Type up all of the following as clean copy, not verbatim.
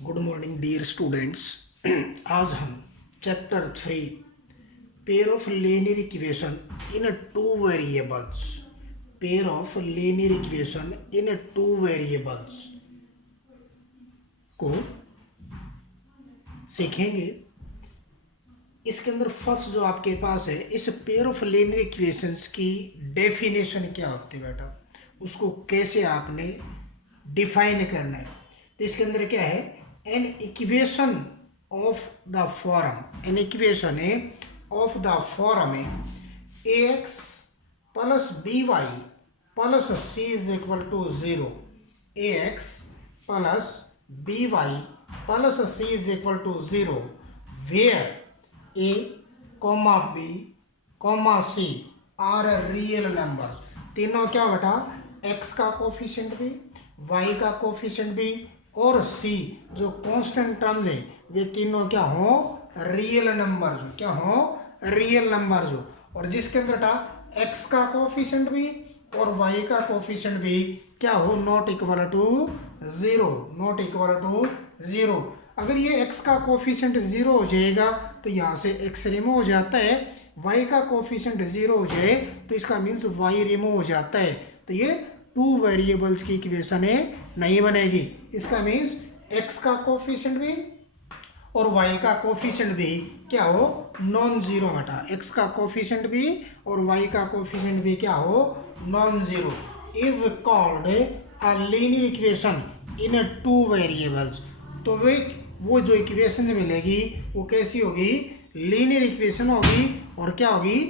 Good morning dear students. आज हम chapter 3 pair of linear equation in two variables pair of linear equation in two variables को सीखेंगे। इसके अंदर first जो आपके पास है, इस पेयर ऑफ लीनियर इक्वेशंस की डेफिनेशन क्या होती है बेटा, उसको कैसे आपने डिफाइन करना है। तो इसके अंदर क्या है, an equation of the form, an equation है ऑफ द फॉर्म है ax plus by plus c is equal to 0, ax plus by plus c is equal to 0 where a, b, c are real numbers. तीनों क्या बेटा, x का coefficient भी, y का coefficient भी और c जो कांस्टेंट टर्म्स है, वे तीनों क्या हो, रियल नंबर जो, क्या हो, रियल नंबर जो। और जिसके अंदर था x का कोफिशिएंट भी और y का कोफिशिएंट भी क्या हो, not equal to 0, not equal to 0। अगर ये x का कोफिशिएंट 0 हो जाएगा तो यहाँ से x रिमूव हो जाता है, y का कोफिशिएंट 0 हो जाए तो इसका मीन्स y रिमूव हो जाता है। तो ये टू वेरिएबल्स की इक्वेशन है, नहीं बनेगी। इसका मीन्स x का कोफिशिएंट भी और y का कोफिशिएंट भी क्या हो, नॉन जीरो बेटा। x का कोफिशिएंट भी और y का कोफिशिएंट भी क्या हो, non zero. Is called a linear equation in two variables. तो वो जो इक्वेशन मिलेगी वो कैसी होगी, लीनियर इक्वेशन होगी। और क्या होगी,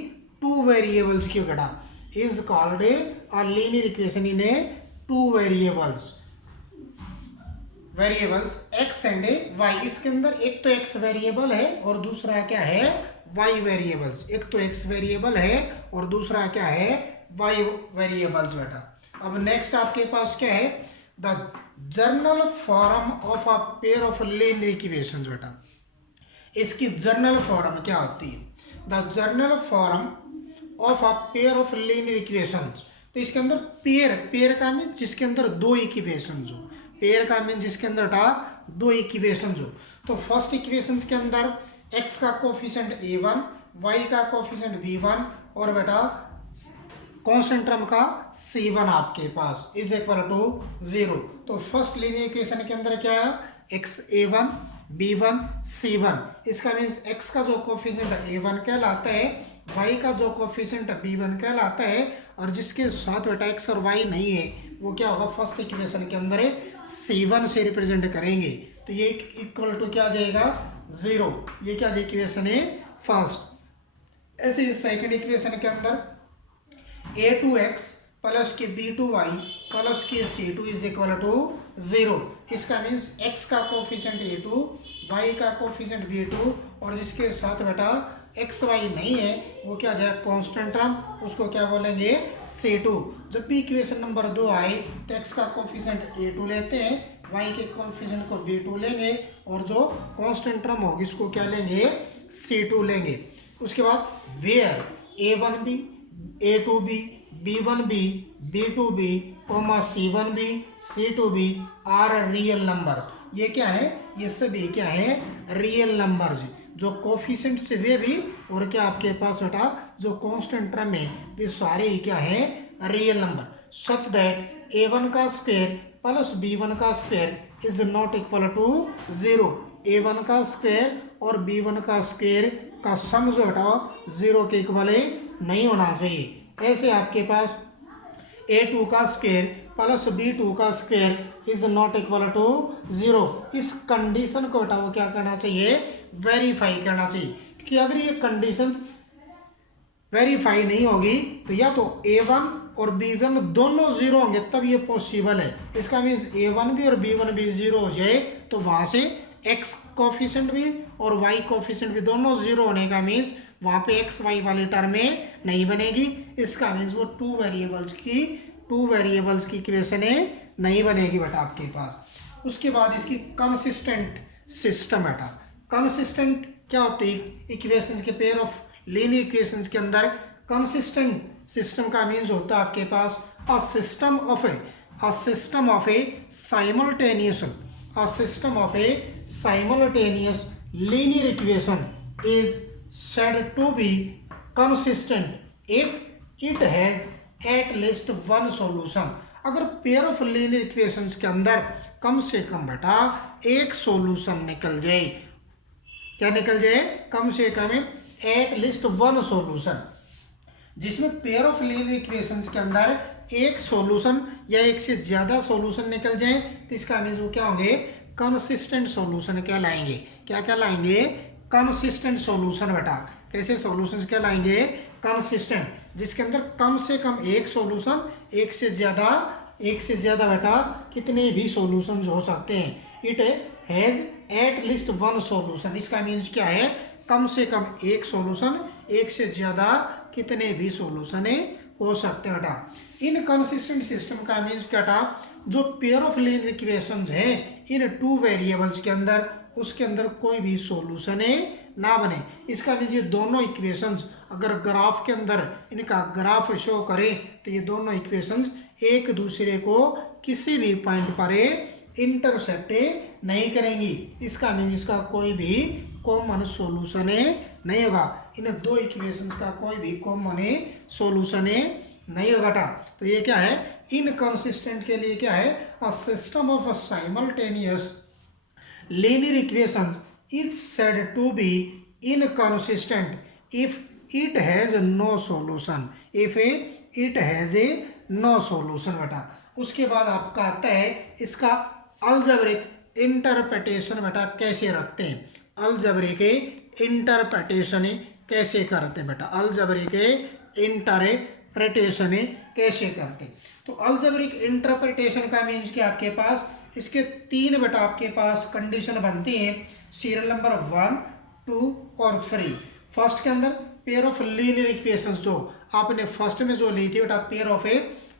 टू वेरिएबल्स की बेटा। Is called a linear equation in A two variables x and y। इसके अंदर एक तो x वेरिएबल है और दूसरा क्या है, y वेरिएबल्स। एक तो x वेरिएबल है और दूसरा क्या है, y वेरिएबल्स बेटा। अब नेक्स्ट आपके पास क्या है, the journal form of a pair of linear equations बेटा। इसकी जर्नल फॉर्म क्या होती है, the journal form of a pair of linear equations. तो इसके अंदर पेयर का मीन जिसके अंदर दो इक्वेशन हो, पेयर का मीन जिसके अंदर था दो इक्वेशन हो। तो फर्स्ट इक्वेशन के अंदर x का कोफिशिएंट a1, y का कोफिशिएंट b1 और बेटा कांस्टेंट टर्म का c1 आपके पास इज इक्वल टू 0। तो फर्स्ट लीनियर इक्वेशन के अंदर क्या है, x a1 b1 c1। इसका मीन्स x का जो कोफिशिएंट a1 कहलाता है, y का जो कोफिशिएंट b1 कहलाता है, और जिसके साथ बेटा x और y नहीं है वो क्या होगा, फर्स्ट इक्वेशन के अंदर c1 से रिप्रेजेंट करेंगे। तो ये इक्वल टू क्या आ जाएगा, 0। ये क्या इक्वेशन है, फर्स्ट। ऐसे ही सेकंड इक्वेशन के अंदर a2x प्लस के b2y प्लस के c2 इज इक्वल टू 0। इसका मीन्स x का कोफिशिएंट a2, y का कोफिशिएंट b2 और जिसके साथ बेटा एक्स वाई नहीं है वो क्या जाए, कांस्टेंट टर्म, उसको क्या बोलेंगे, c2। जब भी इक्वेशन नंबर 2 आए तो x का कोफिशिएंट a2 लेते हैं, y के कोफिशिएंट को b2 लेंगे और जो कांस्टेंट टर्म होगी उसको क्या लेंगे, c2 लेंगे। उसके बाद where a1b a2b b1b b2b c1b c2b are real number. ये क्या है, ये सभी क्या है, रियल नंबर्स। जो कोफिशिएंट से वे भी और क्या आपके पास बेटा जो कांस्टेंट टर्म है वे सारे ही क्या है, real number. Such that a1 का स्क्वायर प्लस b1 का square is not equal to 0। a1 का स्क्वायर और b1 का स्क्वायर का सम जो बेटा 0 के इक्वल नहीं होना चाहिए। ऐसे आपके पास a2 का स्क्वायर प्लस b2 का square is not equal to 0। इस कंडीशन को बेटा वो क्या करना चाहिए, वेरीफाई करना चाहिए। क्योंकि अगर ये कंडीशन वेरीफाई नहीं होगी तो या तो a1 और b1 दोनों 0 होंगे तब ये पॉसिबल है। इसका मीन्स a1 भी और b1 भी 0 हो जाए तो वहां से x कोफिशिएंट भी और y कोफिशिएंट भी दोनों 0 होने का मीन्स वहां पे x y वाली टर्म नहीं बनेगी। इसका मीन्स वो टू वेरिएबल्स की इक्वेशन नहीं बनेगी बेटा आपके पास। उसके बाद इसकी कंसिस्टेंट सिस्टम बेटा। कंसिस्टेंट क्या होती है, इक्वेशंस के पेयर ऑफ लीनियर इक्वेशंस के अंदर कंसिस्टेंट सिस्टम का मीन्स होता है आपके पास a system of a simultaneous a system of a simultaneous linear equation is said to be consistent if it has at least one solution। अगर pair of linear equations के अंदर कम से कम बेटा एक सॉल्यूशन निकल जाए, क्या निकल जाए, कम से कम एट लीस्ट वन सॉल्यूशन। जिसमें पेयर ऑफ लीनियर इक्वेशंस के अंदर एक सॉल्यूशन या एक से ज्यादा सॉल्यूशन निकल जाए तो इसका मीन्स वो क्या होंगे, कंसिस्टेंट सॉल्यूशन कहलाएंगे। क्या कहलाएंगे, कंसिस्टेंट सॉल्यूशन। बेटा कैसे सॉल्यूशंस कहलाएंगे, कंसिस्टेंट, जिसके अंदर कम से कम एक सॉल्यूशन, एक से ज्यादा बेटा कितने भी सॉल्यूशंस हो सकते हैं। It has at least one solution, इसका मीन्स क्या है, कम से कम एक सॉल्यूशन, एक से ज्यादा कितने भी सॉल्यूशन हो सकते हैं। बेटा इनकंसिस्टेंट सिस्टम का मीन्स क्या था, जो पेयर ऑफ लीनियर इक्वेशंस है इन टू वेरिएबल्स के अंदर, उसके अंदर कोई भी सॉल्यूशन ना बने। इसका मीन्स ये दोनों इक्वेशंस अगर ग्राफ के अंदर इनका ग्राफ शो करे तो ये दोनों इक्वेशंस एक दूसरे को किसी भी पॉइंट पर इंटरसेक्ट नहीं करेंगी। इसका मीन्स इसका कोई भी कॉमन सॉल्यूशन नहीं होगा। इन दो इक्वेशंस का कोई भी कॉमन सॉल्यूशन नहीं होगा। तो ये क्या है, इनकंसिस्टेंट के लिए क्या है, अ system of simultaneous linear equations is said to be inconsistent if it has no solution, if it has a no solution। बेटा उसके बाद आपका आता है इसका अलजेब्रिक इंटरप्रिटेशन। बेटा कैसे रखते हैं, अलजेब्रिक इंटरप्रिटेशन कैसे करते हैं, बेटा अलजेब्रिक इंटरप्रिटेशन कैसे करते हैं। तो अलजेब्रिक इंटरप्रिटेशन का मीन्स कि आपके पास इसके तीन बेटा आपके पास कंडीशन बनती हैं, सीरियल नंबर 1, 2 और 3। फर्स्ट के अंदर पेयर ऑफ लीनियर इक्वेशंस, जो आपने फर्स्ट में जो ली थी बेटा pair of a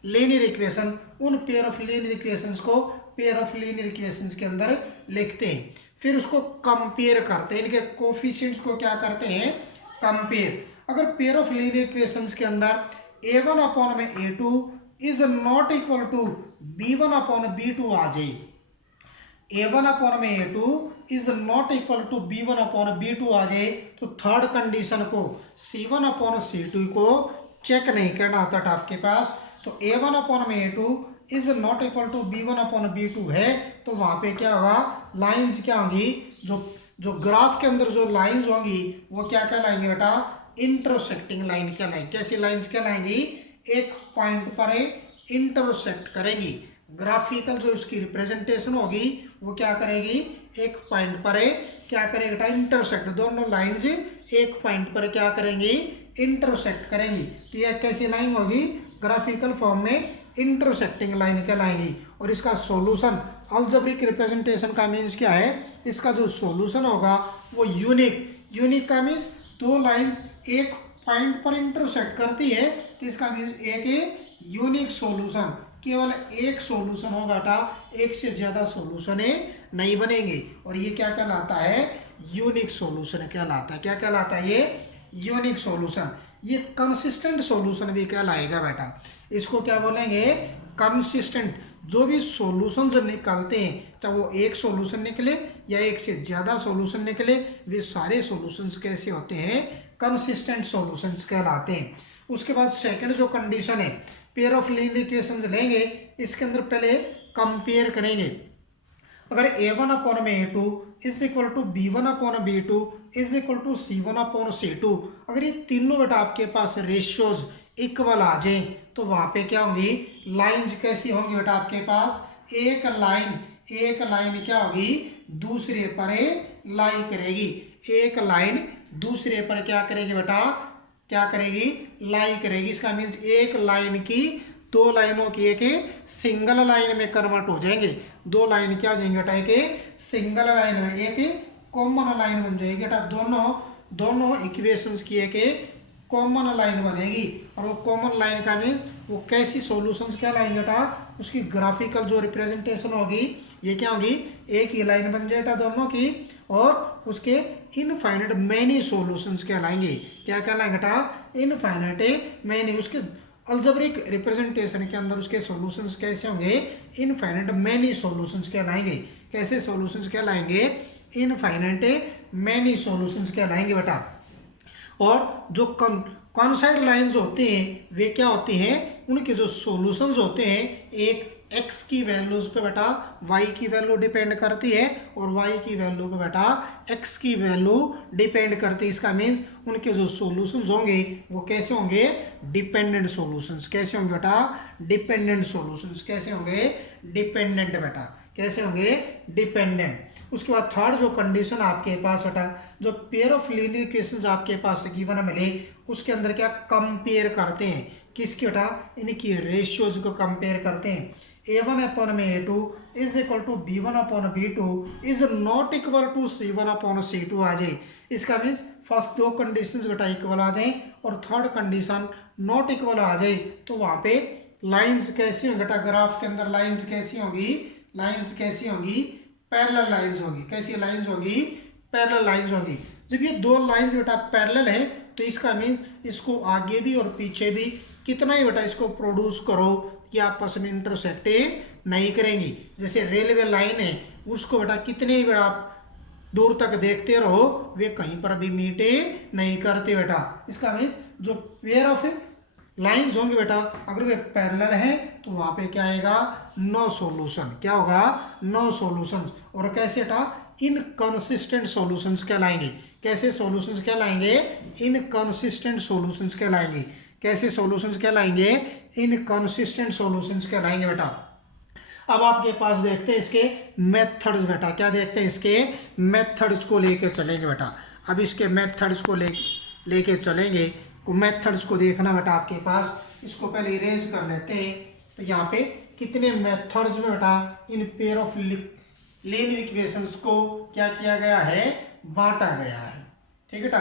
linear equation, उन पेयर ऑफ लीनियर इक्वेशंस को पेयर ऑफ लीनियर इक्वेशंस के अंदर लिखते हैं, फिर उसको कंपेयर करते हैं, इनके कोफिशिएंट्स को क्या करते हैं, कंपेयर। अगर पेयर ऑफ लीनियर इक्वेशंस के अंदर a1 अपॉन में a2 is not equal to b1 upon b2 आ जाए, a1 अपॉन में a2 is not equal to b1 upon b2 आ जाए, तो थर्ड कंडीशन को c1 अपॉन c2 को चेक नहीं करना होता था आपके पास। तो a1 अपॉन में a2 is not equal to b1 upon b2 है, तो वहां पे क्या होगा, लाइंस क्या होंगी, जो ग्राफ के अंदर जो लाइंस होंगी वो क्या कहलाएंगे बेटा, इंटरसेक्टिंग लाइन कहलाएंगी। कैसी लाइंस कहलाएंगी, एक पॉइंट पर इंटरसेक्ट करेंगी। ग्राफिकल जो इसकी रिप्रेजेंटेशन होगी वो क्या करेगी, एक पॉइंट पर क्या करेगी बेटा, इंटरसेक्ट। दोनों लाइंस एक पॉइंट पर क्या करेंगी, इंटरसेक्ट करेंगी। तो यह कैसी लाइन होगी, ग्राफिकल फॉर्म में इंटरसेक्टिंग लाइन कहलाएंगी। और इसका सॉल्यूशन अलजेब्रिक रिप्रेजेंटेशन का मीन्स क्या है, इसका जो सॉल्यूशन होगा वो यूनिक का मीन्स दो लाइंस एक पॉइंट पर इंटरसेक्ट करती है, तो इसका मीन्स एक यूनिक सॉल्यूशन, केवल एक सॉल्यूशन होगा बेटा, एक से ज्यादा सॉल्यूशन नहीं बनेंगे। और ये क्या कहलाता है, यूनिक सॉल्यूशन कहलाता है। क्या कहलाता है, ये यूनिक सॉल्यूशन। ये कंसिस्टेंट सॉल्यूशन भी कहलाएगा बेटा। इसको क्या बोलेंगे, कंसिस्टेंट। जो भी सॉल्यूशंस निकलते हैं, चाहे वो एक सॉल्यूशन निकले या एक से ज्यादा सॉल्यूशन निकले, वे सारे सॉल्यूशंस कैसे होते हैं, कंसिस्टेंट सॉल्यूशंस कहलाते हैं। उसके बाद सेकंड जो कंडीशन है, पेयर ऑफ लीनियर इक्वेशंस लेंगे, इसके अंदर पहले कंपेयर करेंगे। अगर a1 अपॉन में a2 is equal to b1 upon b2 is equal to c1 upon c2, अगर ये तीनों बेटा आपके पास रेशियोज इक्वल आ जाए, तो वहां पे क्या होंगी, लाइंस कैसी होंगी बेटा आपके पास, एक लाइन क्या होगी, दूसरे पर लाई करेगी। एक लाइन दूसरे पर क्या करेगी बेटा, क्या करेगी, लाई करेगी। इसका मीन्स एक लाइन की दो लाइनों की एक सिंगल लाइन में कन्वर्ट हो जाएंगे। दो लाइन क्या हो जाएंगे बेटा, एक सिंगल लाइन में एक कॉमन लाइन बन जाएगी बेटा। दोनों इक्वेशंस की एक कॉमन लाइन बनेगी। और वो कॉमन लाइन का मीन्स वो कैसी सॉल्यूशंस कहलाएंगे बेटा, उसकी ग्राफिकल जो रिप्रेजेंटेशन होगी ये क्या होगी, एक ही लाइन बन जाएगा दोनों की, और उसके इनफाइनाइट मैनी सॉल्यूशंस कहलाएंगे। क्या कहलाएंगे बेटा, इनफाइनाइट मैनी। उसके अलजेब्रिक रिप्रेजेंटेशन के अंदर उसके सॉल्यूशंस कैसे होंगे, इनफाइनाइट मैनी सॉल्यूशंस कहलाएंगे। कैसे सॉल्यूशंस कहलाएंगे, इनफाइनाइट मैनी सॉल्यूशंस कहलाएंगे बेटा। और जो कॉन्साइड लाइंस होती हैं वे क्या होती हैं, उनके जो सॉल्यूशंस होते हैं एक x की वैल्यूज पे बेटा y की वैल्यू डिपेंड करती है और y की वैल्यू पे बेटा x की वैल्यू डिपेंड करती है। इसका मीन्स उनके जो सॉल्यूशंस होंगे वो कैसे होंगे, डिपेंडेंट सॉल्यूशंस। कैसे होंगे बेटा, डिपेंडेंट सॉल्यूशंस। कैसे होंगे, डिपेंडेंट बेटा। कैसे होंगे, डिपेंडेंट। उसके बाद थर्ड जो कंडीशन आपके पास बेटा, जो पेयर ऑफ लीनियर इक्वेशंस आपके पास गिवन मिले उसके अंदर क्या कंपेयर करते हैं, किसकी बेटा, इनकी रेशियोज को कंपेयर करते हैं। a1 अपॉन में a2 is equal to b1 upon b2 is not equal to c1 upon c2 आ जाए। इसका मीन्स फर्स्ट दो कंडीशंस बेटा इक्वल आ जाए और थर्ड कंडीशन नॉट इक्वल आ जाए तो वहां पे लाइंस कैसी होंगी बेटा, ग्राफ के अंदर लाइंस कैसी होंगी, लाइंस कैसी होंगी, पैरेलल लाइंस होंगी। कैसी लाइंस होंगी, पैरेलल लाइंस होंगी। जब ये दो लाइंस बेटा पैरेलल है तो इसका मीन्स इसको आगे भी और पीछे भी कितना ही बेटा इसको प्रोड्यूस करो ये आपस में इंटरसेक्ट नहीं करेंगी। जैसे रेलवे लाइन है उसको बेटा कितने ही बेटा दूर तक देखते रहो वे कहीं पर भी मीट नहीं करते बेटा। इसका मीन्स जो पेयर ऑफ लाइंस होंगे बेटा अगर वे पैरेलल हैं तो वहां पे क्या आएगा, नो सॉल्यूशन। क्या होगा, नो सॉल्यूशन। और कैसे बेटा, इनकंसिस्टेंट सॉल्यूशंस कहलाएंगे। कैसे सॉल्यूशंस कहलाएंगे, इनकंसिस्टेंट सॉल्यूशंस कहलाएंगे। कैसे सॉल्यूशंस कहलाएंगे, इनकंसिस्टेंट सॉल्यूशंस कहलाएंगे बेटा। अब आपके पास देखते हैं इसके मेथड्स बेटा। क्या देखते हैं, इसके मेथड्स को लेके चलेंगे बेटा। अब इसके मेथड्स को लेके चलेंगे। मेथड्स को देखना बेटा आपके पास, इसको पहले इरेज कर लेते हैं। तो यहाँ पे कितने मेथड्स में बेटा in pair of linear equations को क्या किया गया है, बांटा गया है। ठीक है बेटा,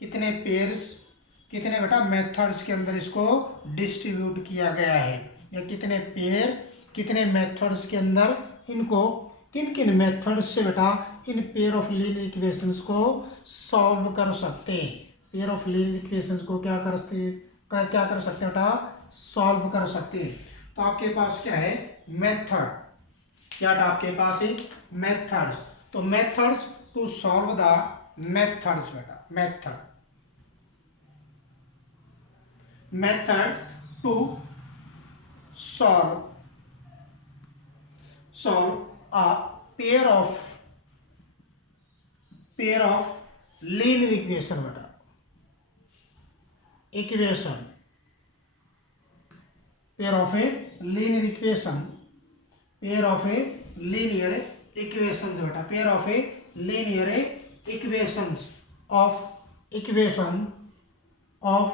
कितने पेयर्स, कितने बेटा मेथड्स के अंदर इसको डिस्ट्रीब्यूट किया गया है, या कितने पेयर, कितने मेथड्स के अंदर इनको किन किन मेथड्स से बेटा in pair of linear equations को सॉल्व कर सकते हैं। पेयर ऑफ लीनियर इक्वेशंस को क्या कर सकते हैं बेटा, सॉल्व कर सकते हैं। तो आपके पास क्या है, मेथड। क्या बेटा आपके पास है, मेथड्स। तो methods to solve the methods बेटा, method to solve a pair of linear equation बेटा, equation, pair of a linear equation, pair of a linear equations बेटा, pair of a linear equations of equation of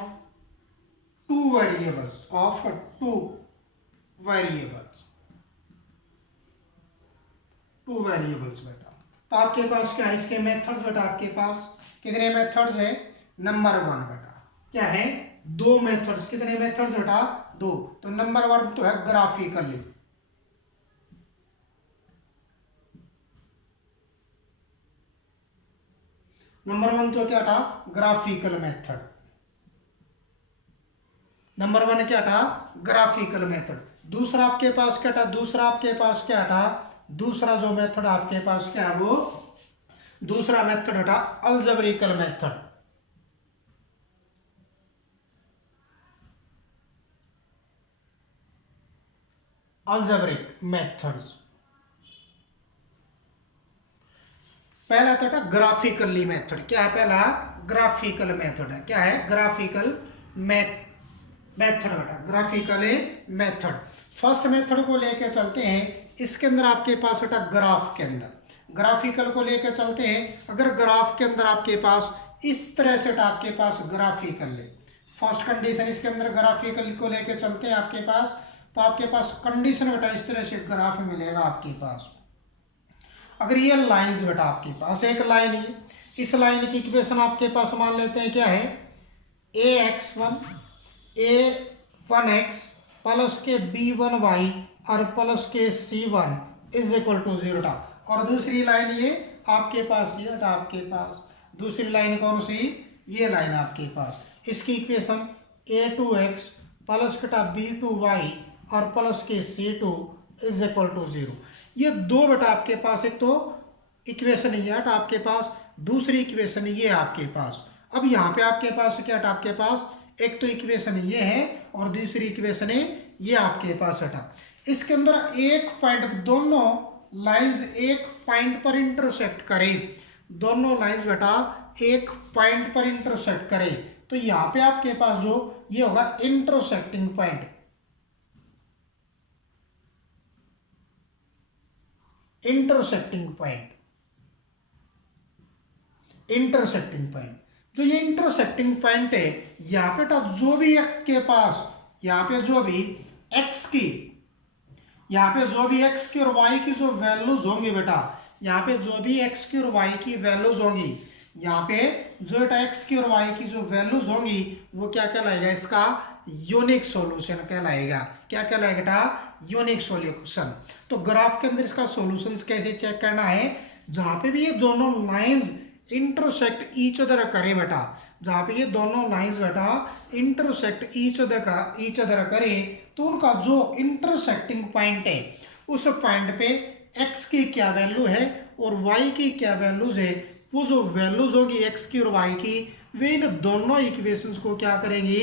two variables, of two variables बेटा। तो आपके पास क्या है, इसके methods बेटा आपके पास कितने मेथड्स है, नंबर 1 बेटा क्या है, दो मेथड्स। कितने मेथड्स बेटा, दो। तो नंबर 1 तो है ग्राफिकली, नंबर 1 तो क्या था, ग्राफिकल मेथड। नंबर 1 क्या था, ग्राफिकल मेथड। दूसरा आपके पास क्या था, दूसरा जो मेथड आपके पास क्या है, वो दूसरा मेथड था अलजेब्रिकल मेथड। Algebraic methods. पहला था ग्राफिकली मेथड। क्या है पहला, ग्राफिकल मेथड है। क्या है, ग्राफिकल मेथड बेटा, ग्राफिकल मेथड। फर्स्ट मेथड को लेके चलते हैं। इसके अंदर आपके पास बेटा ग्राफ के अंदर, ग्राफिकल को लेके चलते हैं। अगर ग्राफ के अंदर आपके पास इस तरह से आपके पास ग्राफिकल है, फर्स्ट कंडीशन इसके अंदर ग्राफिकल को लेके चलते हैं आपके पास, तो आपके पास कंडीशन बेटा इस तरह से ग्राफ मिलेगा आपके पास। अगर ये लाइंस बेटा आपके पास एक लाइन है, इस लाइन की इक्वेशन आपके पास मान लेते हैं क्या है, a1x प्लस के b1y और प्लस के c1 इज इक्वल टू 0 था। और दूसरी लाइन ये आपके पास, ये बेटा आपके पास दूसरी लाइन कौन सी, ये लाइन आपके पास। इसकी इक्वेशन a2x प्लस कटा b2y और प्लस के c2 इज इक्वल टू 0। ये दो बेटा आपके पास, एक तो इक्वेशन ये है आपके पास, दूसरी इक्वेशन ये है आपके पास। अब यहाँ पे आपके पास क्या है आपके पास, एक तो इक्वेशन ये है और दूसरी इक्वेशन है ये आपके पास बेटा। इसके अंदर एक पॉइंट, दोनों लाइंस एक पॉइंट पर इंटरसेक्ट करें, दोनों लाइंस बेटा एक पॉइंट पर इंटरसेक्ट करें, तो यहाँ पे आपके पास जो ये होगा intersecting point, intersecting point, intersecting point. जो ये इंटरसेक्टिंग पॉइंट है, यहाँ पे जो भी आपके पास, यहाँ पे जो भी x की, यहाँ पे जो भी x की और y की जो वैल्यूज होंगी बेटा, यहाँ पे जो भी x की और y की वैल्यूज होंगी, यहाँ पे जो बेटा x की और y की जो वैल्यूज होंगी वो क्या कहलाएगा, इसका यूनिक सॉल्यूशन कहलाएगा। क्या कहलाएगा बेटा, यूनिक सॉल्यूशन। तो ग्राफ के अंदर इसका सॉल्यूशन कैसे चेक करना है, जहां पे भी ये दोनों लाइंस इंटरसेक्ट ईच अदर करे बेटा, जहां पे ये दोनों लाइंस बेटा इंटरसेक्ट ईच अदर करे, तो उनका जो इंटरसेक्टिंग पॉइंट है उस पॉइंट पे x की क्या वैल्यू है और y की क्या वैल्यूज है, वो जो वैल्यूज होगी x की और y की, वे इन दोनों इक्वेशंस को क्या करेंगी,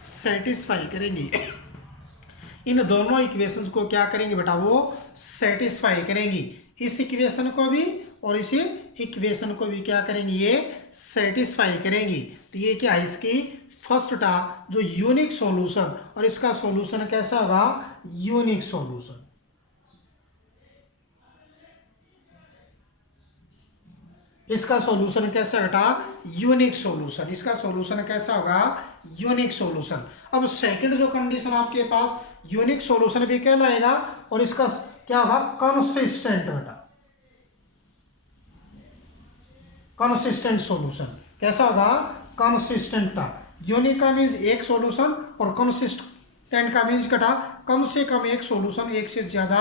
सेटिस्फाई करेंगी। इन दोनों इक्वेशंस को क्या करेंगे बेटा, वो सेटिस्फाई करेंगी। इस इक्वेशन को भी और इसी इक्वेशन को भी क्या करेंगी, ये सेटिस्फाई करेंगी। तो ये क्या है, इसकी फर्स्ट टा जो यूनिक सॉल्यूशन, और इसका सॉल्यूशन कैसा होगा, यूनिक सॉल्यूशन। इसका सॉल्यूशन कैसा बेटा, यूनिक सॉल्यूशन। इसका सॉल्यूशन कैसा होगा, यूनिक सॉल्यूशन। अब सेकंड जो कंडीशन आपके पास, यूनिक सॉल्यूशन भी कहलाएगा और इसका क्या होगा, कंसिस्टेंट बेटा, कंसिस्टेंट सॉल्यूशन। कैसा होगा, कंसिस्टेंट। यूनिक का मीन्स एक सॉल्यूशन और कंसिस्टेंट का मीन्स कटा कम से कम एक सॉल्यूशन, एक से ज्यादा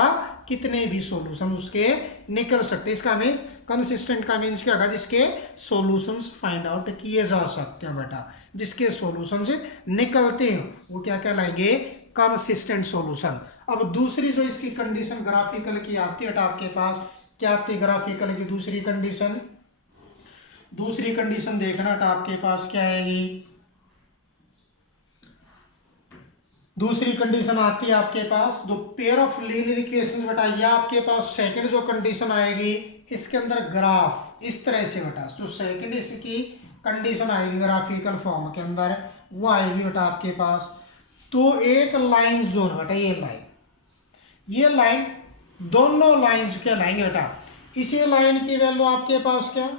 कितने भी सॉल्यूशन उसके निकल सकते। इसका मीन्स कंसिस्टेंट का मीन्स क्या होगा, जिसके सॉल्यूशंस फाइंड आउट किए जा सकते हैं बेटा, जिसके सॉल्यूशंस निकलते हैं वो क्या कहलाएंगे, कंसिस्टेंट सॉल्यूशन। अब दूसरी जो इसकी कंडीशन ग्राफिकल की आती है आपके पास, क्या आती है ग्राफिकल की दूसरी कंडीशन, दूसरी कंडीशन देखना था आपके पास क्या आएगी, दूसरी कंडीशन आती है आपके पास दो पेयर ऑफ लीनियर इक्वेशंस बेटा। ये आपके पास सेकंड जो कंडीशन आएगी, इसके अंदर ग्राफ इस तरह से बेटा, जो सेकंड इसकी कंडीशन आएगी ग्राफिकल फॉर्म के अंदर, वो आएगी बेटा आपके पास। तो एक लाइन जोन बेटा, ये लाइन दोनों लाइंस के लाएंगे बेटा। इसी लाइन की वैल्यू आपके पास क्या,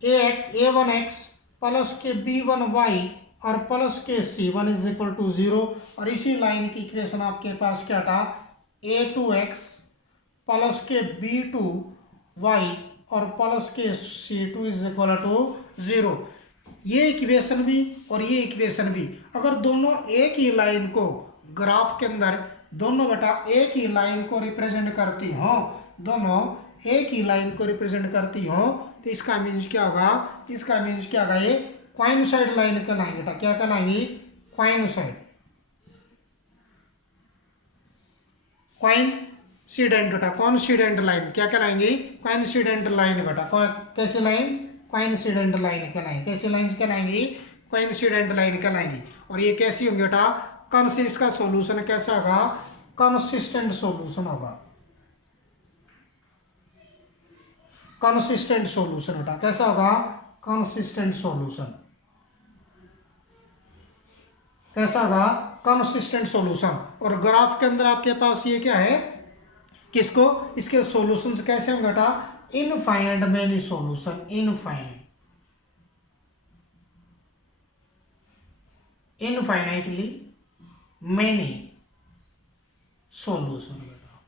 a1x प्लस के b1y और प्लस के c1 इज इक्वल टू 0। और इसी लाइन की इक्वेशन आपके पास क्या था, a2x प्लस के b2y और प्लस के c2 इज इक्वल टू 0। ये इक्वेशन भी और ये इक्वेशन भी अगर दोनों एक ही लाइन को ग्राफ के अंदर, दोनों बेटा एक ही लाइन को रिप्रेजेंट करती हो, दोनों एक ही लाइन को रिप्रेजेंट करती हो, तो इसका मीन्स क्या होगा, इसका मीन्स क्या होगा, ये कोइंसाइड लाइन कहलाएंगे बेटा। क्या कहलाएंगी, कोइंसाइड, कोइंसिडेंट बेटा, कोइंसिडेंट लाइन क्या कहलाएंगी, कोइंसिडेंट लाइन बेटा। कैसी लाइंस, कोइंसिडेंट लाइन कहलाएंगी। कैसी लाइंस कहलाएंगी, कोइंसिडेंट लाइन कहलाएंगी। और ये कैसी होंगी बेटा, कंसिस्ट का सॉल्यूशन कैसा होगा, कंसिस्टेंट सॉल्यूशन होगा, कंसिस्टेंट सॉल्यूशन बेटा। कैसा होगा, कंसिस्टेंट सॉल्यूशन। कैसा होगा, कंसिस्टेंट सॉल्यूशन। और ग्राफ के अंदर आपके पास ये क्या है, किसको, इसके सॉल्यूशंस कैसे होंगे बेटा, infinite many solution, infinitely many solution बेटा,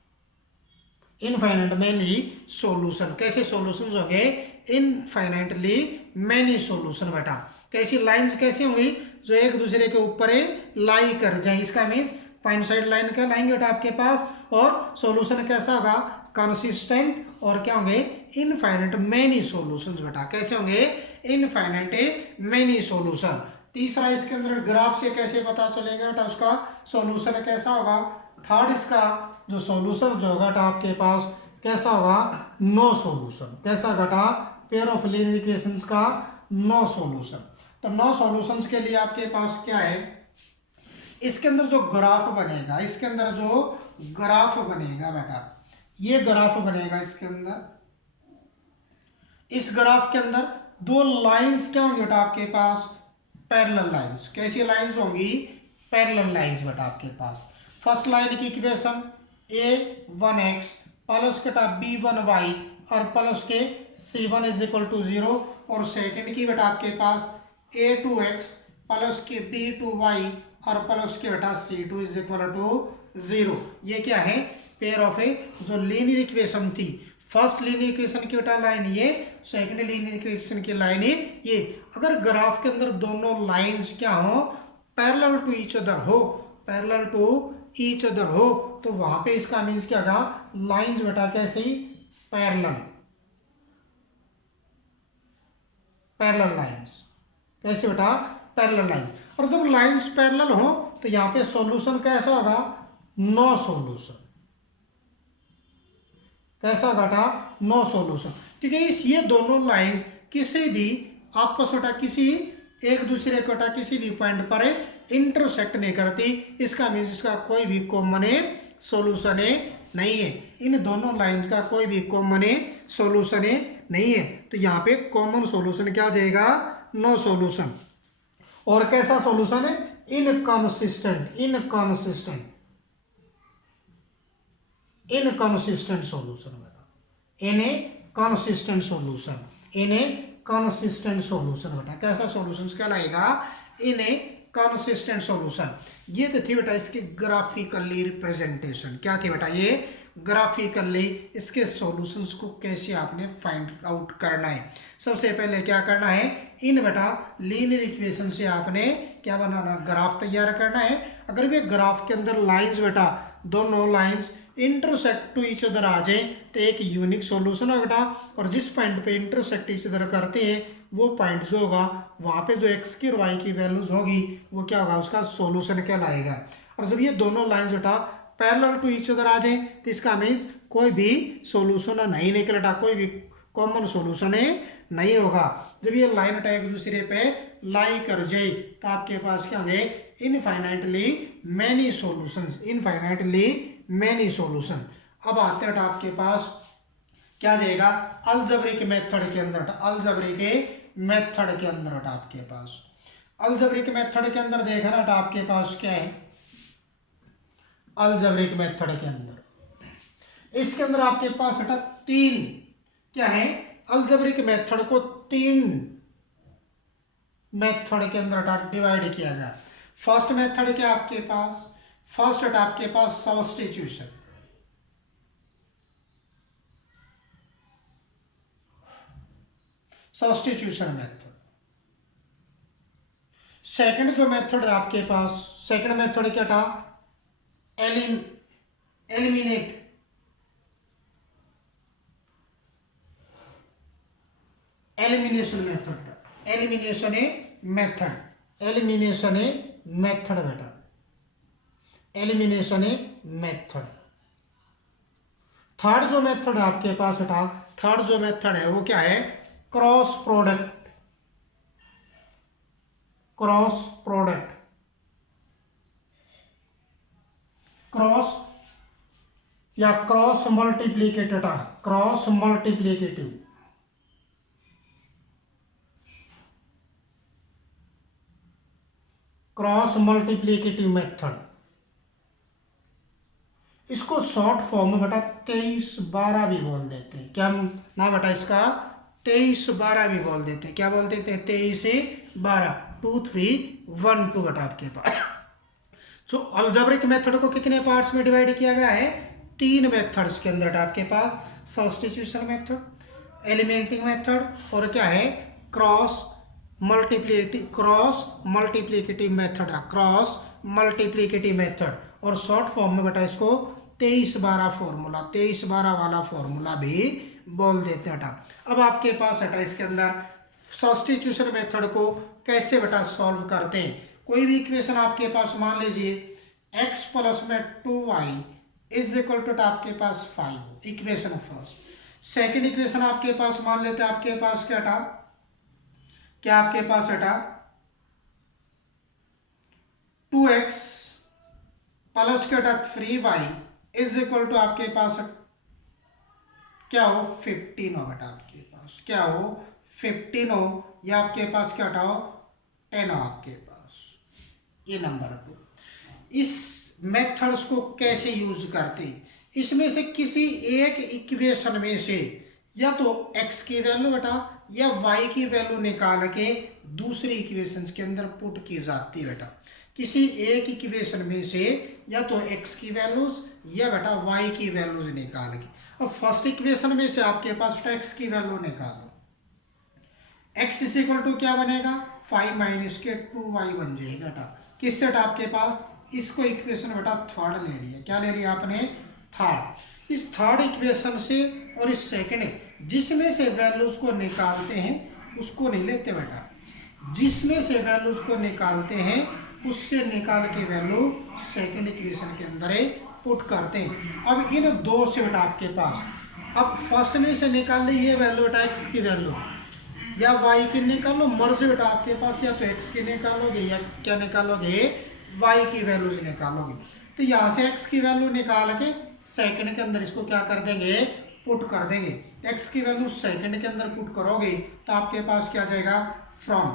इनफाइनाइट मेनी सॉल्यूशन। कैसे सॉल्यूशंस होंगे, इनफाइनाइटली मेनी सॉल्यूशन बेटा। कैसी लाइंस कैसी होंगी, जो एक दूसरे के ऊपर लाई कर जाए, इसका मीन्स कोइंसाइड लाइन कहलाएंगे बेटा आपके पास। और सॉल्यूशन कैसा होगा, कंसिस्टेंट, और क्या होंगे, इनफाइनाइट मेनी सॉल्यूशंस बेटा। कैसे होंगे, इनफाइनाइट मेनी सॉल्यूशन। तीसरा इसके अंदर ग्राफ से कैसे पता चलेगा बेटा, उसका सॉल्यूशन कैसा होगा। थर्ड इसका जो सॉल्यूशन जो होगा बेटा आपके पास, कैसा होगा, नो सॉल्यूशन। कैसा घटा, पेयर ऑफ लीनियर इक्वेशंस का नो सॉल्यूशन। तो नो सॉल्यूशंस के लिए आपके पास क्या है, इसके अंदर जो ग्राफ बनेगा, इसके अंदर जो ग्राफ बनेगा बेटा, ये ग्राफ बनेगा इसके अंदर। इस ग्राफ के अंदर दो लाइंस क्या होंगी बेटा आपके पास, पैरेलल लाइंस। कैसी लाइंस होंगी, पैरेलल लाइंस बेटा आपके पास। फर्स्ट लाइन की इक्वेशन a1x प्लस के b1y और प्लस के c1 इज इक्वल टू 0, और सेकंड की बेटा आपके पास a2x प्लस के b2y और प्लस के बेटा c2 इज इक्वल टू 0। ये क्या है, पेयर ऑफ ए जो लीनियर इक्वेशन थी। फर्स्ट लीनियर इक्वेशन की बेटा लाइन ये, सेकंड लीनियर इक्वेशन की लाइन ये। अगर ग्राफ के अंदर दोनों लाइंस क्या हो, पैरेलल टू ईच अदर हो, पैरेलल टू ईच अदर हो, तो वहां पे इसका मीन्स क्या होगा, लाइंस बेटा कैसे, पैरेलल, पैरेलल लाइंस। कैसे बेटा, पैरेलल लाइंस। और जब लाइंस पैरेलल हो तो यहाँ पे सॉल्यूशन कैसा होगा, नो सॉल्यूशन। कैसा बेटा, नो सॉल्यूशन। ठीक है, इस ये दोनों लाइंस किसी भी आपस में किसी एक दूसरे को किसी भी पॉइंट पर इंटरसेक्ट नहीं करती। इसका मीन्स इसका कोई भी कॉमन सॉल्यूशन नहीं है। इन दोनों लाइंस का कोई भी कॉमन सॉल्यूशन नहीं है। तो यहाँ पे कॉमन सॉल्यूशन क्या आ जाएगा, नो सॉल्यूशन। और कैसा सॉल्यूशन है, इनकंसिस्टेंट, इनकंसिस्टेंट, इनकंसिस्टेंट सॉल्यूशन बेटा, इनकंसिस्टेंट सॉल्यूशन, इनकंसिस्टेंट सॉल्यूशन बेटा। कैसा सॉल्यूशन कहलाएगा, इनकंसिस्टेंट सॉल्यूशन। ये तो थी बेटा इसकी ग्राफिकली रिप्रेजेंटेशन। क्या थी बेटा, ये ग्राफिकली इसके सॉल्यूशंस को कैसे आपने फाइंड आउट करना है। सबसे पहले क्या करना है, इन बेटा लीनियर इक्वेशन से आपने क्या बनाना, ग्राफ तैयार करना है। अगर वे ग्राफ के अंदर लाइंस बेटा, दोनों lines intersect to each other आ जाए तो एक यूनिक सॉल्यूशन होगा बेटा। और जिस पॉइंट पे इंटरसेक्ट ईच अदर करते हैं वो पॉइंट जो होगा वहाँ पे जो एक्स की और वाई की वैल्यूज होगी वो क्या होगा, उसका सॉल्यूशन कहलाएगा। और जब ये दोनों लाइंस बेटा पैरेलल टू ईच अदर आ जाए तो इसका मीन्स कोई भी सॉल्यूशन नहीं निकलेगा, कोई भी कॉमन सॉल्यूशन नहीं होगा। जब ये लाइन बेटा एक दूसरे पे लाई कर जाए तो आपके पास क्या होंगे, infinitely many solutions, infinitely many solution. अब आते हैं आपके पास क्या जाएगा, अलजेब्रिक मेथड के अंदर, अलजेब्रिक मेथड के अंदर आपके पास, अलजेब्रिक मेथड के अंदर देखना आपके पास क्या है, अलजेब्रिक मेथड के अंदर, इसके अंदर आपके पास बेटा तीन क्या है, अलजेब्रिक मेथड को तीन मेथड के अंदर डिवाइड किया गया। फर्स्ट मेथड क्या आपके पास, फर्स्ट आपके पास सब्स्टिट्यूशन, सब्स्टिट्यूशन मेथड। सेकंड जो मेथड है आपके पास, सेकंड मेथड क्या था, eliminate, elimination method, elimination method, elimination method बेटा, एलिमिनेशन मेथड। थर्ड जो मेथड आपके पास बेटा, थर्ड जो मेथड है वो क्या है, cross product, cross product, cross या cross multiplicative, cross multiplicative, cross multiplicative method. इसको शॉर्ट फॉर्म में बेटा 23-12 भी बोल देते हैं। क्या ना बेटा इसका, 23-12 भी बोल देते हैं। क्या बोल देते हैं, 23-12, 2 3 1 2 बेटा आपके पास। सो अलजेब्रिक मेथड को कितने पार्ट्स में डिवाइड किया गया है, तीन मेथड्स के अंदर आपके पास, सब्स्टिट्यूशन मेथड, एलिमिनेटिंग मेथड और क्या है, cross multiplicative, cross multiplicative method, cross multiplicative method. और शॉर्ट फॉर्म में बेटा इसको 23-12 फॉर्मूला, 23-12 वाला फॉर्मूला भी बोल देते हैं बेटा। अब आपके पास बेटा इसके अंदर सब्स्टिट्यूशन मेथड को कैसे बेटा सॉल्व करते हैं। कोई भी इक्वेशन आपके पास मान लीजिए x प्लस में 2y इज इक्वल टू आपके पास 5, इक्वेशन फर्स्ट। सेकंड इक्वेशन आपके पास मान लेते हैं आपके पास क्या था, क्या आपके पास बेटा 2x प्लस क्या था 3y इज इक्वल टू आपके पास क्या हो 15 हो बेटा, आपके पास क्या हो 15 हो, या आपके पास क्या हो 10 हो आपके पास। ये नंबर 2। इस मेथड्स को कैसे यूज करते, इसमें से किसी एक इक्वेशन में से या तो x की वैल्यू बेटा या y की वैल्यू निकाल के दूसरी इक्वेशंस के अंदर पुट की जाती है बेटा। किसी एक इक्वेशन में से या तो x की वैल्यूज या बेटा y की वैल्यूज निकाल के। अब फर्स्ट इक्वेशन में से आपके पास x की वैल्यू निकालो, x इज इक्वल टू क्या बनेगा 5 माइनस के 2y बन जाएगा बेटा। किस सेट आपके पास, इसको इक्वेशन बेटा थर्ड ले लिया, क्या ले लिया आपने थर्ड। इस थर्ड इक्वेशन से और इस सेकंड जिसमें से वैल्यूज को निकालते हैं उसको नहीं लेते बेटा, जिसमें से वैल्यूज को निकालते हैं उससे निकाल के वैल्यू सेकंड इक्वेशन के अंदर पुट करते हैं। अब इन दो से बेटा आपके पास, अब फर्स्ट में से निकाल ली ये वैल्यू बेटा x की वैल्यू या y की निकालो, मर्ज बेटा आपके पास या तो x की निकालोगे या क्या निकालोगे y की वैल्यूज निकालोगे। तो यहाँ से x की वैल्यू निकाल के सेकंड के अंदर इसको क्या कर देंगे पुट कर देंगे। x की वैल्यू सेकंड के अंदर पुट करोगे तो आपके पास क्या जाएगा फ्रॉम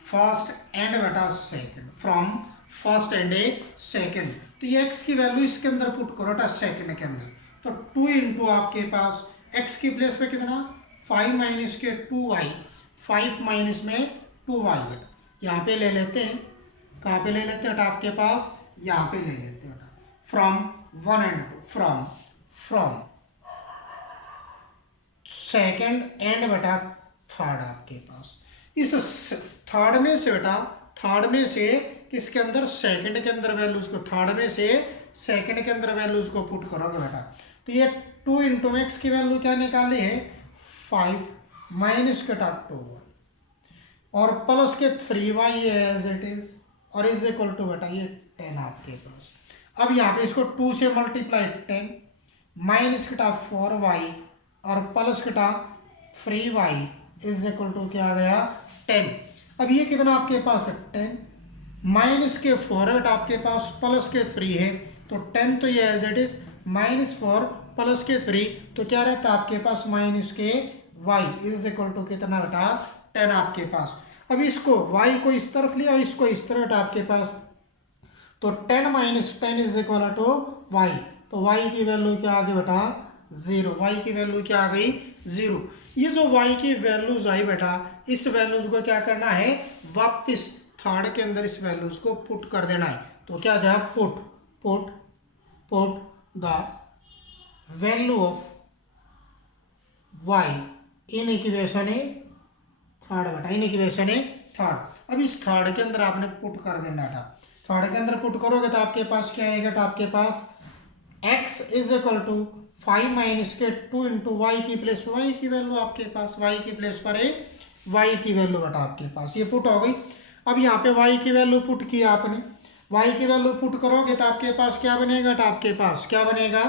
फर्स्ट एंड बेटा second, from first and second. तो ये x की वैल्यू इसके अंदर पुट करो बेटा सेकंड के अंदर, तो 2 इंटू आपके पास x की प्लेस पे कितना 5 माइनस के 2y, 5 माइनस में 2y बेटा यहाँ पे ले लेते हैं, कहाँ पे ले लेते हैं बेटा आपके पास यहाँ पे ले लेते हैं बेटा from 1 and 2, from second and बेटा थर्ड आपके पास। इस थर्ड में से बेटा थर्ड में से किसके अंदर सेकंड के अंदर वैल्यूज को, थर्ड में से सेकंड के अंदर वैल्यूज को पुट करोगे बेटा। तो ये 2 इंटू एक्स की वैल्यू क्या निकाली है 5 माइनस के 2y और प्लस के 3y एज इट इज और इज इक्वल टू बेटा ये 10 आपके पास। अब यहाँ पे इसको 2 से मल्टीप्लाई 10 माइनस के 4y और प्लस के 3y इज इक्वल टू क्या आ गया 10। अब ये कितना आपके पास है 10 माइनस के 4 बेटा आपके पास प्लस के 3 है तो 10, तो ये एज इट इज -4 प्लस के 3 तो क्या रहता है आपके पास माइनस के y इज इक्वल टू कितना बेटा 10 आपके पास। अब इसको y को इस तरफ लिया इसको इस तरफ बेटा आपके पास, तो 10 minus 10 is equal to y, तो y की वैल्यू क्या आ गई बेटा 0, y की वैल्यू क्या आ गई 0। ये जो y की वैल्यूज आई बेटा इस वैल्यूज को क्या करना है वापस थर्ड के अंदर इस वैल्यूज को पुट कर देना है। तो क्या जाए put the value of y in equation third बेटा, इन इक्वेशन थर्ड। अब इस थर्ड के अंदर आपने पुट कर देना था, थर्ड के अंदर पुट करोगे तो आपके पास क्या आएगा तो आपके पास x is equal to 5 minus के 2 इंटू वाई की प्लेस पर y की वैल्यू आपके पास, y की प्लेस पर है y की वैल्यू बेटा आपके पास ये पुट हो गई। अब यहाँ पे y की वैल्यू पुट की आपने, y की वैल्यू पुट करोगे तो आपके पास क्या बनेगा तो आपके पास क्या बनेगा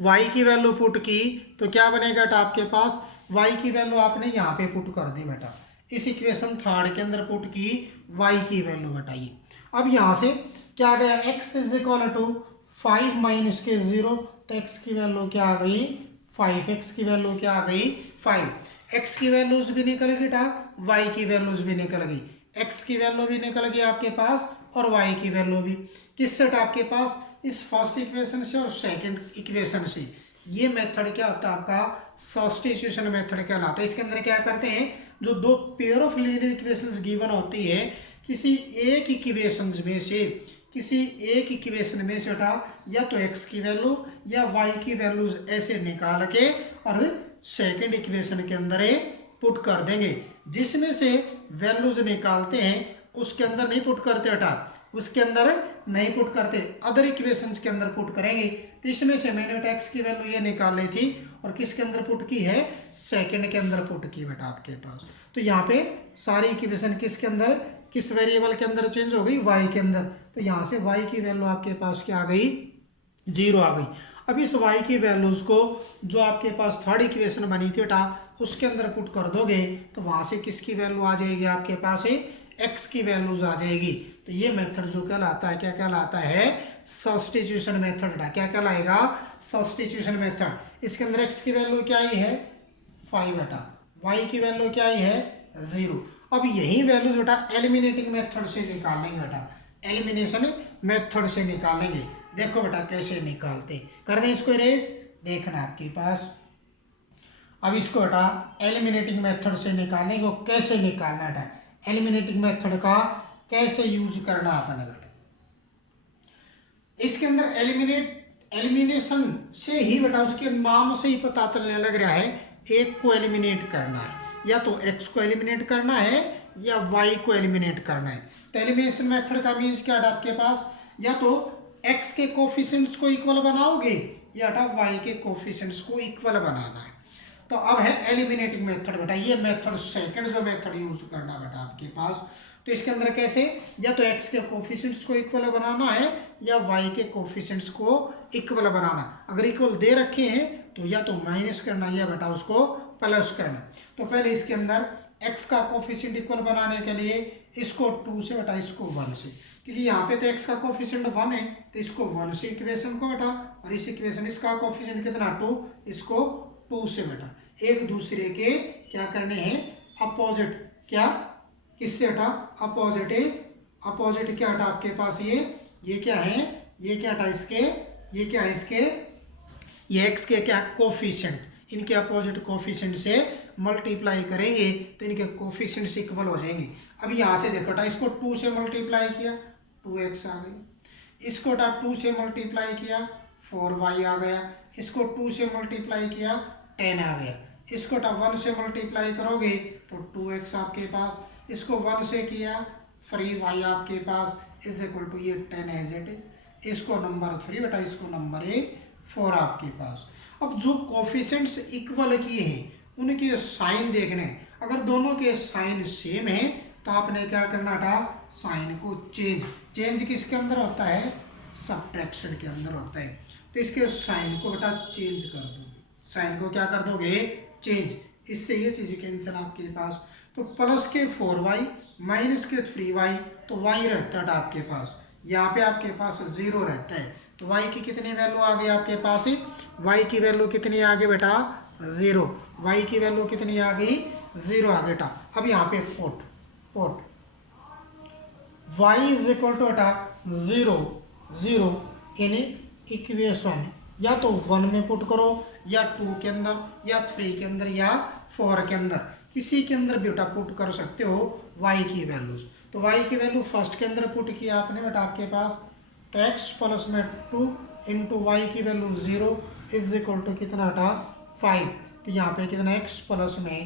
y की वैल्यू पुट की तो क्या बनेगा तो आपके पास y की वैल्यू आपने यहाँ पे पुट कर दी बेटा, इस इक्वेशन थर्ड के अंदर पुट की y की वैल्यू बताइए। अब यहाँ से क्या आ गया x is equal to 5 minus के 0 तो x की वैल्यू क्या आ गई 5, x की वैल्यू क्या आ गई 5, x की वैल्यूज भी निकल गई बेटा y की वैल्यूज भी निकल गई, x की वैल्यू भी निकल गई आपके पास और y की वैल्यू भी। किस सेट आपके पास इस फर्स्ट इक्वेशन से और सेकंड इक्वेशन से। ये मेथड क्या होता है आपका सब्स्टिट्यूशन मेथड कहलाता है। इसके अंदर क्या करते हैं जो दो pair of linear equations given होती है किसी एक इक्वेशंस में से, किसी एक इक्वेशन में से उठा या तो x की वैल्यू या y की वैल्यूज ऐसे निकाल के और सेकंड इक्वेशन के अंदर पुट कर देंगे। जिसमें से वैल्यूज निकालते हैं उसके अंदर नहीं पुट करते बेटा, उसके अंदर नहीं पुट करते, अदर इक्वेशंस के अंदर पुट करेंगे। तो इसमें से मैंने बेटा x की वैल्यू ये निकाल ली थी और किसके अंदर पुट की है सेकंड के अंदर पुट की बेटा आपके पास। तो यहाँ पे सारी इक्वेशन किसके अंदर किस वेरिएबल के अंदर चेंज हो गई y के अंदर, तो यहाँ से y की वैल्यू आपके पास क्या आ गई, 0 आ गई। अब इस y की वैल्यूज को जो आपके पास थर्ड इक्वेशन बनी थी बेटा उसके अंदर पुट कर दोगे तो वहां से किसकी वैल्यू आ जाएगी आपके पास है, x की वैल्यूज आ जाएगी। तो ये मेथड जो कहलाता है क्या कहलाता है, सब्स्टिट्यूशन मेथड। क्या कहलाएगा, सब्स्टिट्यूशन मेथड। इसके अंदर x की वैल्यू क्या आई है 5 बेटा, y की वैल्यू क्या आई है 0। अब यही वैल्यूज बेटा एलिमिनेटिंग मेथड से निकालेंगे बेटा, एलिमिनेशन मेथड से निकालेंगे। देखो बेटा कैसे निकालते, कर दें इसको इरेज, देखना आपके पास। अब इसको बेटा एलिमिनेटिंग मेथड से निकालेंगे, वो कैसे निकालना बेटा, एलिमिनेटिंग मेथड का कैसे यूज करना अपने बेटा। इसके अंदर एलिमिनेशन से ही बेटा उसके नाम से ही पता चलने लग रहा है, एक को एलिमिनेट करना है, या तो x को एलिमिनेट करना है या y को एलिमिनेट करना है। तो एलिमिनेशन मेथड का मीन्स क्या आपके पास, या तो x के कोफिशिएंट्स को इक्वल बनाओगे या y के कोफिशिएंट्स को इक्वल बनाना है। तो अब है एलिमिनेटिंग मेथड बेटा, ये मेथड सेकंड जो मेथड यूज करना बेटा आपके पास। तो इसके अंदर कैसे, या तो x के कोफिशिएंट्स को इक्वल बनाना है या y के कोफिशिएंट्स को इक्वल बनाना। अगर इक्वल दे रखे हैं तो या तो माइनस करना या बेटा उसको प्लस करना। तो पहले इसके अंदर x का कोफिशिएंट इक्वल बनाने के लिए इसको 2 से बेटा इसको 1 से, क्योंकि यहाँ पे तो x का कोफिशिएंट 1 है तो इसको 1 से इक्वेशन को बेटा, और इस इक्वेशन इसका कोफिशिएंट कितना 2, इसको 2 से बेटा एक दूसरे के क्या करने हैं, अपोजिट। क्या किससे बेटा, अपोजिट क्या बेटा आपके पास, ये क्या है, ये क्या बेटा इसके, ये क्या है इसके, ये x के क्या कोफिशिएंट, इनके अपोजिट कोफिशिएंट से मल्टीप्लाई करेंगे तो इनके कोफिशिएंट्स इक्वल हो जाएंगे। अब यहाँ से देखो बेटा इसको 2 से मल्टीप्लाई किया 2x आ गई, इसको बेटा 2 से मल्टीप्लाई किया 4y आ गया, इसको 2 से मल्टीप्लाई किया 10 आ गया, इसको बेटा 1 से मल्टीप्लाई करोगे तो 2x आपके पास, इसको 1 से किया 3y आपके पास इज इक्वल टू ये 10 एज इट इज, इसको नंबर 3 बेटा, इसको नंबर 4 आपके पास। अब जो कोफिशिएंट्स इक्वल किए हैं उनके साइन देखने, अगर दोनों के साइन सेम है तो आपने क्या करना था, साइन को चेंज किसके अंदर होता है, सब्ट्रैक्शन के अंदर होता है। तो इसके साइन को बेटा चेंज कर दोगे, साइन को क्या कर दोगे, चेंज, इससे ये चीज कैंसिल आपके पास। तो प्लस के 4y माइनस के 3y, तो y रहता है आपके पास, यहाँ पे आपके पास 0 रहता है। तो y की कितनी वैल्यू आ गई आपके पास, y की वैल्यू कितनी आ गई बेटा 0, y की वैल्यू कितनी आ गई 0 आ गई बेटा। अब यहाँ पे put y is equal to बेटा 0 इन इक्वेशन, या तो 1 में पुट करो या 2 के अंदर या 3 के अंदर या 4 के अंदर, किसी के अंदर बेटा पुट कर सकते हो y की वैल्यूज। तो y की वैल्यू फर्स्ट के अंदर पुट किया आपने बेटा आपके पास, तो x प्लस में 2 इंटू वाई की वैल्यू 0 इज इक्वल टू कितना बेटा 5। तो यहाँ पे कितना x प्लस में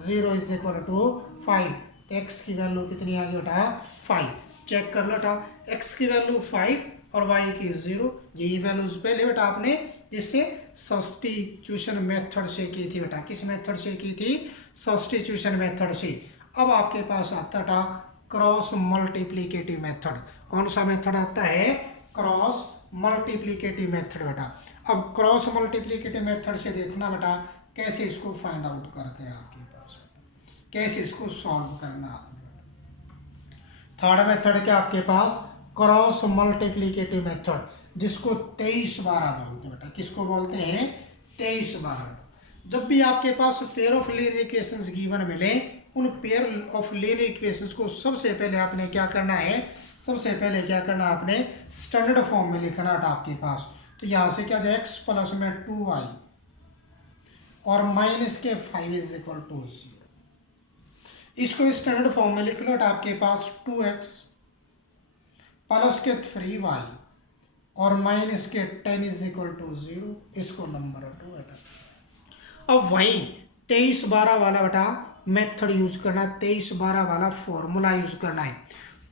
0 इज इक्वल टू 5, तो x की वैल्यू कितनी आ गई बेटा 5। चेक कर लो बेटा, x की वैल्यू 5 और y की 0, यही वैल्यूज पहले बेटा आपने इससे सब्स्टिट्यूशन मेथड से की थी बेटा, किस मेथड से की थी, सब्स्टिट्यूशन मेथड से। अब आपके पास आता था क्रॉस मल्टीप्लिकेटिव मेथड। कौन सा मेथड आता है, क्रॉस मल्टीप्लिकेटिव मेथड बेटा। अब क्रॉस मल्टीप्लिकेटिव मेथड से देखना बेटा कैसे इसको फाइंड आउट करते हैं आपके पास, कैसे इसको सॉल्व करना आपने। थर्ड मेथड क्या आपके पास, क्रॉस मल्टीप्लिकेटिव मेथड, जिसको 23/12 बोलते हैं बेटा। किसको बोलते हैं, 23/12। जब भी आपके पास pair of linear equations given मिले, उन पेयर ऑफ लीनियर इक्वेशंस को सबसे पहले आपने क्या करना है, सबसे पहले क्या करना आपने स्टैंडर्ड फॉर्म में लिखना था आपके पास। तो यहाँ से क्या जाए, x प्लस में 2y और माइनस के 5 इज इक्वल टू 0, इसको स्टैंडर्ड फॉर्म में लिख लो आपके पास 2x प्लस के 3y और माइनस के 10 इज इक्वल टू 0, इसको नंबर 2 बेटा। अब वही 23/12 वाला बेटा मेथड यूज करना, 23/12 वाला फॉर्मूला यूज करना है।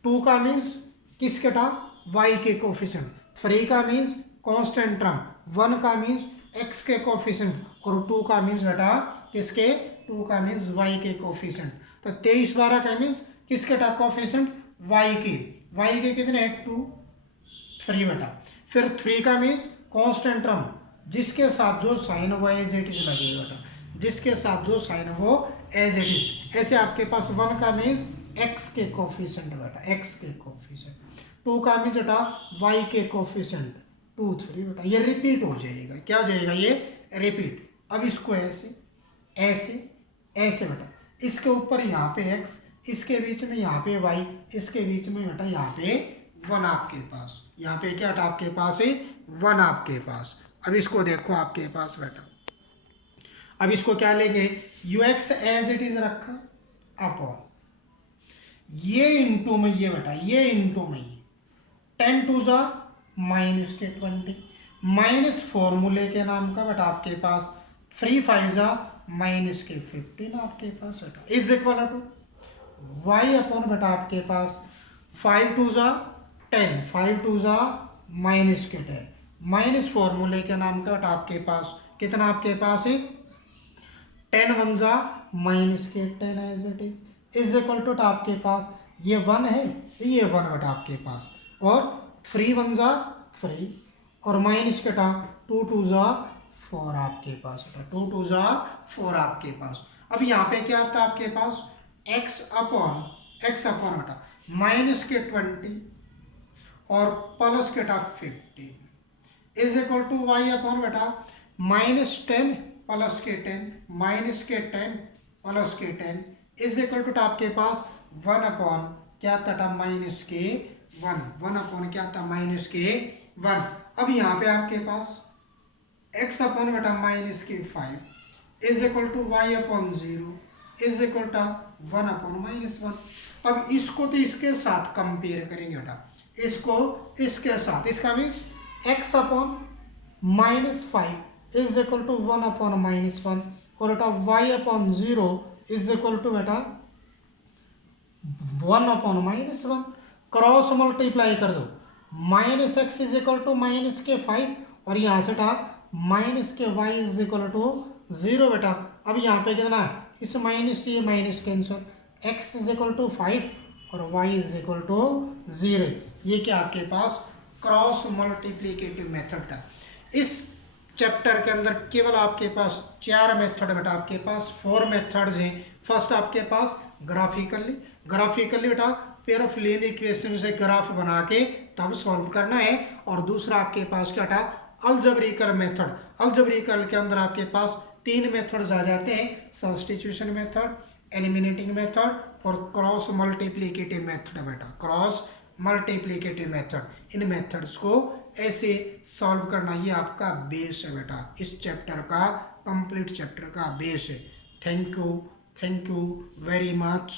2 का मीन्स किसके बेटा, y के कोफिशिएंट, 3 का मीन्स कांस्टेंट टर्म, 1 का मीन्स x के कोफिशिएंट और 2 का मीन्स बेटा किसके, 2 का मीन्स y के कोफिशिएंट। तो 23/12 का मीन्स किसके बेटा कोफिशिएंट, y के कितने हैं 2, 3 बेटा। फिर 3 का मीन्स कांस्टेंट टर्म, जिसके साथ जो साइन वो एज इट इज लगेगा बेटा, जिसके साथ जो साइन वो एज इट इज। ऐसे आपके पास 1 का मीन्स x के कोफिशिएंट बेटा, x के कोफिशिएंट। 2 का मीन्स बेटा y के कोफिशिएंट 2 3 बेटा। ये रिपीट हो जाएगा, क्या हो जाएगा ये रिपीट। अब इसको ऐसे ऐसे ऐसे बेटा, इसके ऊपर यहाँ पे x, इसके बीच में यहाँ पे y, इसके बीच में बेटा यहाँ पे 1 आपके पास, यहाँ पे क्या बेटा आपके पास है 1 आपके पास। अब इसको देखो आपके पास बेटा, अब इसको क्या लेंगे ux एज इट इज रखा अपॉन ये इंटू में ये बेटा, ये इंटू में ये 10 टू जा माइनस के 20 माइनस फॉर्मूले के नाम का बेटा आपके पास 3 5 जा माइनस के 15 आपके पास बेटा is equal to y upon बेटा आपके पास 5 टू जा 10 5 टू जा माइनस के 10 माइनस फॉर्मूले के नाम का बेटा आपके पास कितना आपके पास है 10 1 जा माइनस के 10 as it is equal to आपके पास ये 1 है, ये 1 बेटा आपके पास, और 3 1 जा 3 और माइनस के टा 2 2 जा 4 आपके पास बेटा, 2 2 जा 4 आपके पास। अब यहाँ पे क्या आता है आपके पास x अपॉन बेटा माइनस के 20 और प्लस के टा 15 is equal to y upon बेटा माइनस 10 प्लस के 10 माइनस के 10 प्लस के 10 इज इक्वल टू आपके पास 1 अपॉन क्या था माइनस के 1 अपॉन क्या था माइनस के 1। अब यहाँ पे आपके पास x अपॉन बेटा माइनस के 5 is equal to y upon 0 is equal to 1 upon minus 1। अब इसको तो इसके साथ कंपेयर करेंगे बेटा, इसको इसके साथ, इसका means x upon minus 5 is equal to 1 upon minus 1 और बेटा y upon 0 is equal to बेटा 1 अपॉन माइनस 1। क्रॉस मल्टीप्लाई कर दो, minus x is equal to minus के 5 और यहाँ से बेटा माइनस के y इज इक्वल टू 0 बेटा। अब यहाँ पे कितना है इस माइनस ये minus cancel, x is equal to 5 और y इज इक्वल टू 0। ये क्या आपके पास क्रॉस मल्टीप्लिकेटिव मेथड है। इस चैप्टर के अंदर केवल आपके पास 4 मेथड बेटा, आपके पास 4 मेथड्स हैं। फर्स्ट आपके पास ग्राफिकली बेटा पेयर ऑफ लीनियर इक्वेशन से ग्राफ बना के तब सॉल्व करना है, और दूसरा आपके पास क्या था अलजेब्रिकल मेथड। अलजेब्रिकल के अंदर आपके पास 3 मेथड्स आ जाते हैं, सब्स्टिट्यूशन मेथड, एलिमिनेटिंग मेथड और क्रॉस मल्टीप्लिकेटिव मेथड बेटा, क्रॉस मल्टीप्लिकेटिव मेथड। इन मेथड्स को ऐसे सॉल्व करना ये आपका बेस है बेटा, इस चैप्टर का कंप्लीट चैप्टर का बेस है। Thank you very much.